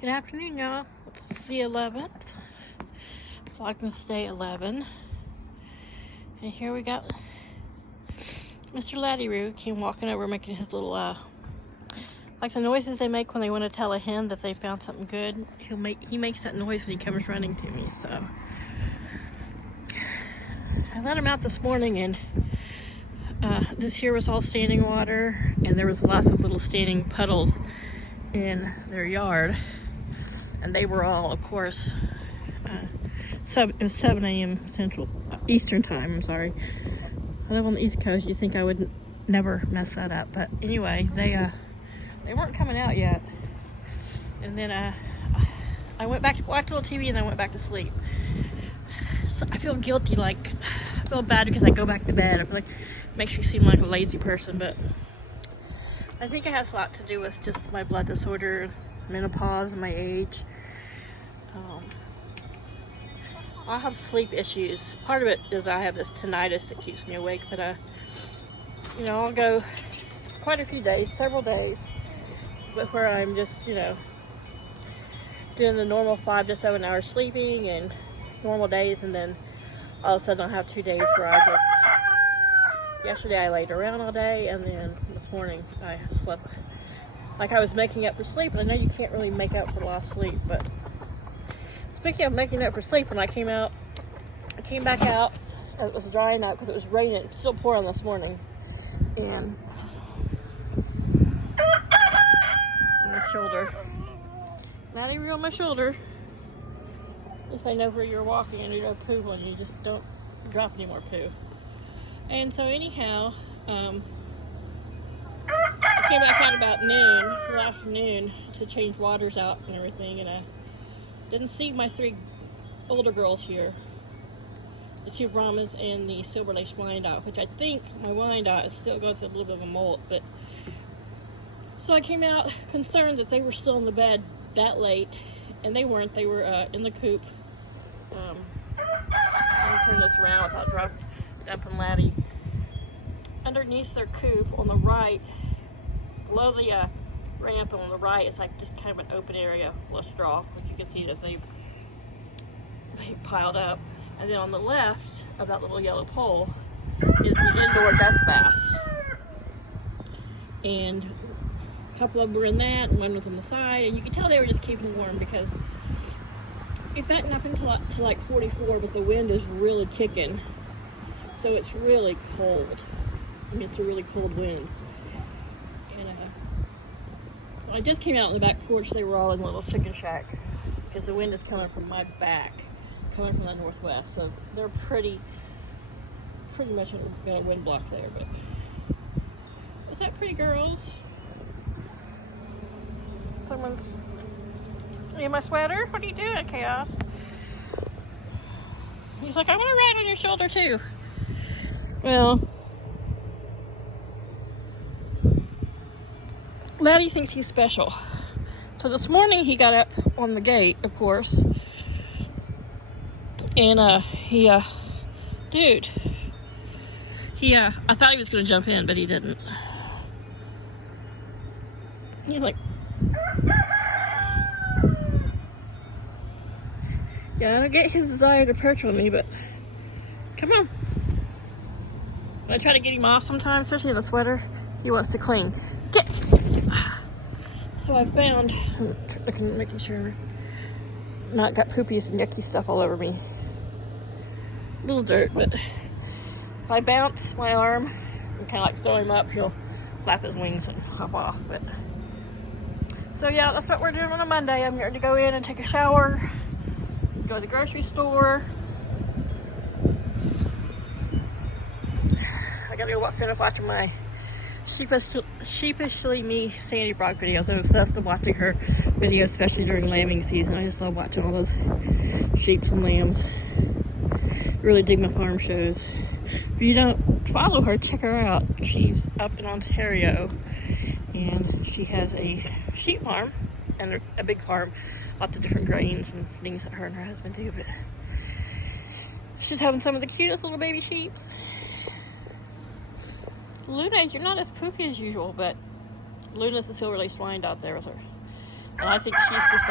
Good afternoon, y'all. It's the 11th. Vlogmas day 11. And here we got Mr. Laddie came walking over making his little, like the noises they make when they want to tell a hen that they found something good. He makes that noise when he comes running to me, so. I let him out this morning and this here was all standing water and there was lots of little standing puddles in their yard. And they were all, of course, it was 7 a.m. Central, Eastern time, I'm sorry. I live on the East Coast, you think I would never mess that up. But anyway, they weren't coming out yet. And then I went back to watch a little TV and I went back to sleep. So I feel guilty, I feel bad because I go back to bed. I feel like it makes you seem like a lazy person, but I think it has a lot to do with just my blood disorder, menopause, and my age. I have sleep issues. Part of it is I have this tinnitus that keeps me awake, but I'll go quite a few days, several days, but where I'm just, doing the normal 5 to 7 hours sleeping and normal days, and then all of a sudden I'll have 2 days where yesterday I laid around all day, and then this morning I slept like I was making up for sleep. And I know you can't really make up for lost sleep, but speaking of making up for sleep, when I came back out, it was drying out because it was raining, still pouring this morning, and my shoulder. Laddie on my shoulder. At least I know where you're walking and you don't poo on you, just don't drop any more poo. And so anyhow, I came back out about noon, the afternoon, to change waters out and everything, and I didn't see my 3 older girls here. The 2 Brahmas and the silver lace Wyandotte, which I think my Wyandotte is still going through a little bit of a molt, but so I came out concerned that they were still in the bed that late, and they weren't. They were in the coop. Let me turn this around without dumping Laddie. Underneath their coop on the right, below the ramp, and on the right, it's like just kind of an open area full of straw, which you can see that they piled up. And then on the left of that little yellow pole is the indoor dust bath. And a couple of them were in that, and one was on the side, and you could tell they were just keeping warm because it buttoned up into like 44, but the wind is really kicking, so it's really cold. I mean, it's a really cold wind. And when I just came out on the back porch, they were all in a little chicken shack because the wind is coming from my back, coming from the northwest, so they're pretty much got a wind block there. But is that pretty, girls? Someone's in my sweater. What are you doing, Chaos? He's like, I want to ride on your shoulder too. Well, Laddie thinks he's special. So this morning he got up on the gate, of course, and I thought he was going to jump in, but he didn't. He's like, yeah, I don't get his desire to perch on me, but come on. When I try to get him off sometimes, especially in a sweater, he wants to cling. Get! So I found, making sure not got poopies and yucky stuff all over me. A little dirt, but if I bounce my arm and kind of like throw him up, he'll flap his wings and hop off. But so yeah, that's what we're doing on a Monday. I'm going to go in and take a shower, go to the grocery store. I gotta go finish watching my Sheepishly Me Sandy Brock videos. I'm obsessed with watching her videos, especially during lambing season. I just love watching all those sheeps and lambs. Really dig my farm shows. If you don't follow her, check her out. She's up in Ontario, and she has a sheep farm and a big farm, lots of different grains and things that her and her husband do. But she's having some of the cutest little baby sheeps. Luna, you're not as poopy as usual, but Luna's the silver lace Wyandotte there with her. And I think she's just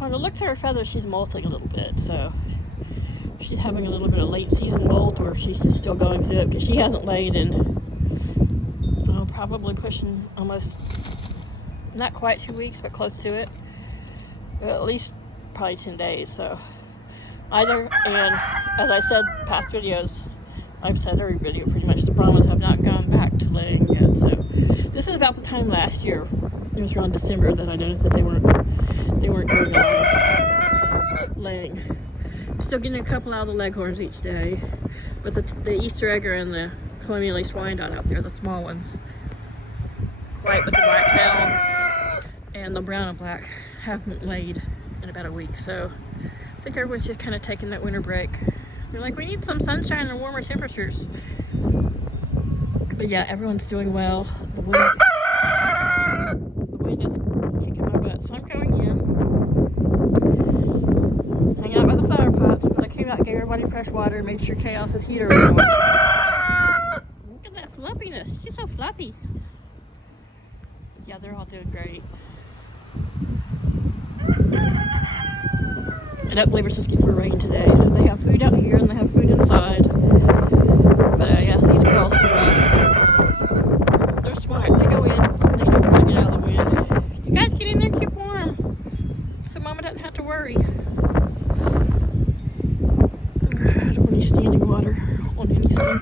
on the looks of her feathers, she's molting a little bit, so she's having a little bit of late season molt, or she's just still going through it, because she hasn't laid in probably pushing almost, not quite 2 weeks, but close to it. At least probably 10 days. So either, and as I said past videos, I've said every video pretty much, the Brahmas have not gone back to laying yet. So this is about the time last year, it was around December, that I noticed that they weren't going on laying. Still getting a couple out of the leghorns each day, but the Easter egger and the colonial lace wyandotte out there, the small ones, white with the black tail, and the brown and black, haven't laid in about a week. So I think everyone's just kind of taking that winter break. They're like, we need some sunshine and warmer temperatures. But yeah, everyone's doing well. The wind is kicking my butt. So I'm going in, hanging out by the flower pots. But I came out, gave everybody fresh water, and made sure Chaos's heater was on. Look at that fluffiness. She's so fluffy. Yeah, they're all doing great. I don't believe we're supposed to get more rain today, so they have food out here and they have food inside. But yeah, these girls, they're smart. They go in, they know how to get out of the wind. You guys get in there, keep warm, so Mama doesn't have to worry. I don't want any standing water on anything.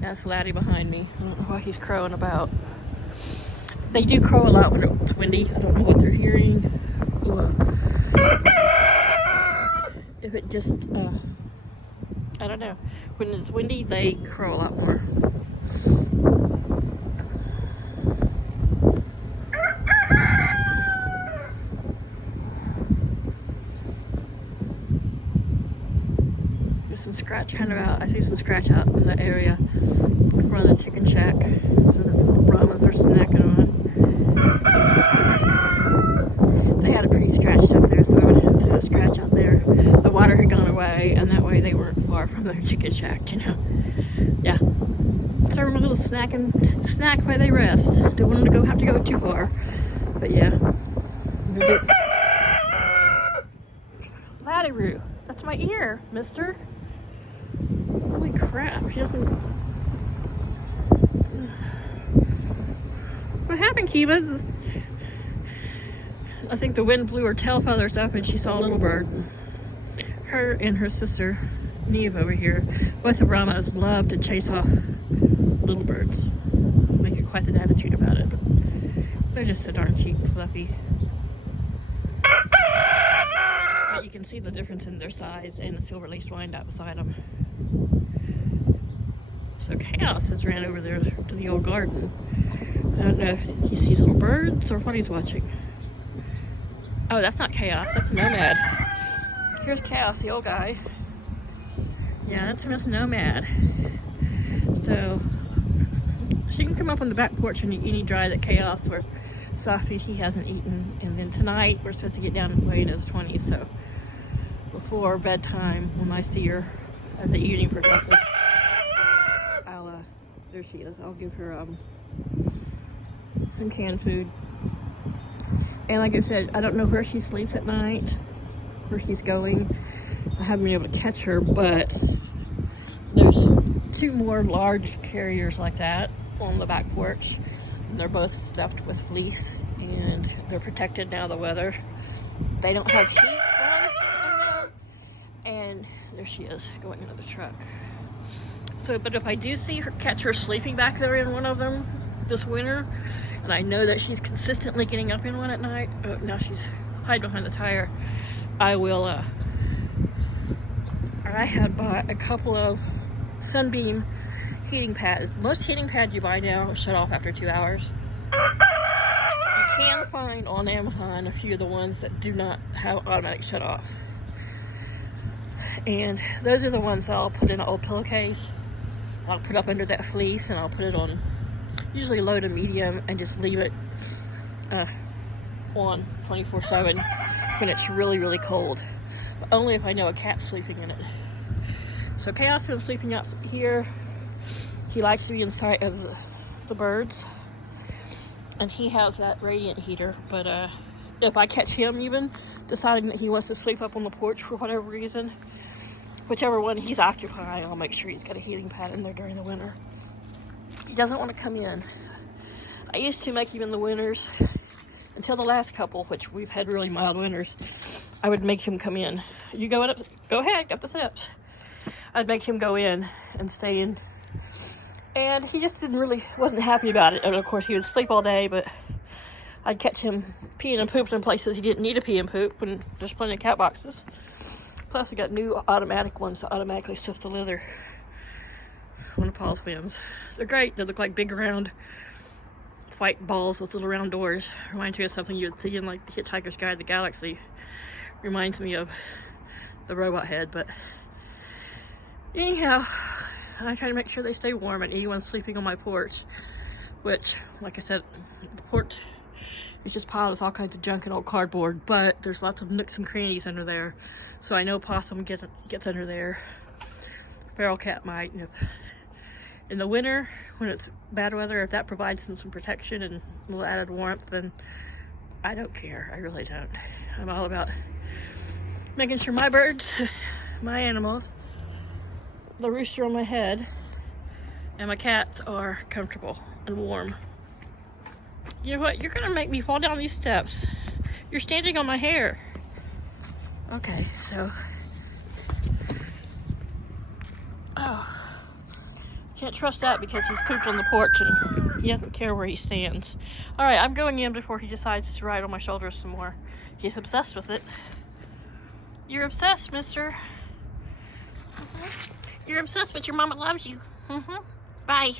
That's Laddie behind me. I don't know what he's crowing about. They do crow a lot when it's windy. I don't know what they're hearing. Or if it just, I don't know. When it's windy, they crow a lot more. There's some scratch kind of out. I see some scratch out in the area in front of the chicken shack. So that's what the Brahmas are snacking on. They had it pretty scratched up there, so I went ahead and threw a scratch out there. The water had gone away, and that way they weren't far from their chicken shack, you know. Yeah. Serve them a little snack while they rest. Don't want them to have to go too far. But yeah. Laddie-roo. That's my ear, mister. Holy crap, she doesn't... What happened, Kiva? I think the wind blew her tail feathers up and she saw a little bird. Her and her sister, Neve over here, both the Brahmas love to chase off little birds. Make it quite an attitude about it, but they're just so darn cute and fluffy. But you can see the difference in their size and the silver-laced wyandotte beside them. So Chaos has ran over there to the old garden. I don't know if he sees little birds or what he's watching. Oh, that's not Chaos, that's Nomad. Here's Chaos, the old guy. Yeah, that's Miss Nomad. So, she can come up on the back porch and eat any dry that Chaos or soft food he hasn't eaten. And then tonight, we're supposed to get down way into the 20s, so before bedtime, when I see her as the evening progresses, there she is. I'll give her some canned food. And like I said, I don't know where she sleeps at night, where she's going. I haven't been able to catch her, but there's 2 more large carriers like that on the back porch. And they're both stuffed with fleece, and they're protected now the weather. They don't have sheets on, and there she is going into the truck. So, but if I do catch her sleeping back there in one of them this winter, and I know that she's consistently getting up in one at night, oh, now she's hiding behind the tire, I will, I had bought a couple of Sunbeam heating pads. Most heating pads you buy now shut off after 2 hours. You can find on Amazon a few of the ones that do not have automatic shut-offs. And those are the ones that I'll put in an old pillowcase. I'll put up under that fleece, and I'll put it on usually low to medium, and just leave it on 24/7 when it's really, really cold. But only if I know a cat's sleeping in it. So Chaos been sleeping out here. He likes to be in sight of the birds. And he has that radiant heater, but if I catch him even deciding that he wants to sleep up on the porch for whatever reason, whichever one he's occupying, I'll make sure he's got a heating pad in there during the winter. He doesn't want to come in. I used to make him in the winters, until the last couple, which we've had really mild winters, I would make him come in. You go up, go ahead, up the steps. I'd make him go in and stay in. And he just wasn't happy about it. And of course he would sleep all day, but I'd catch him peeing and pooping in places he didn't need to pee and poop, and there's plenty of cat boxes. Plus we got new automatic ones that automatically sift the litter. One of Paul's whims. They're great. They look like big round white balls with little round doors. Reminds me of something you would see in like the Hitchhiker's Guide to the Galaxy. Reminds me of the robot head, but anyhow, I try to make sure they stay warm, and anyone's sleeping on my porch, which, like I said, the porch is just piled with all kinds of junk and old cardboard, but there's lots of nooks and crannies under there, so I know Possum gets under there. Feral cat might. In the winter, when it's bad weather, if that provides them some protection and a little added warmth, then I don't care. I really don't. I'm all about making sure my birds, my animals, the rooster on my head, and my cats are comfortable and warm. You know what? You're gonna make me fall down these steps. You're standing on my hair. Okay, so. Oh. Can't trust that because he's pooped on the porch and he doesn't care where he stands. Alright, I'm going in before he decides to ride on my shoulders some more. He's obsessed with it. You're obsessed, mister. You're obsessed, but your mama loves you. Bye.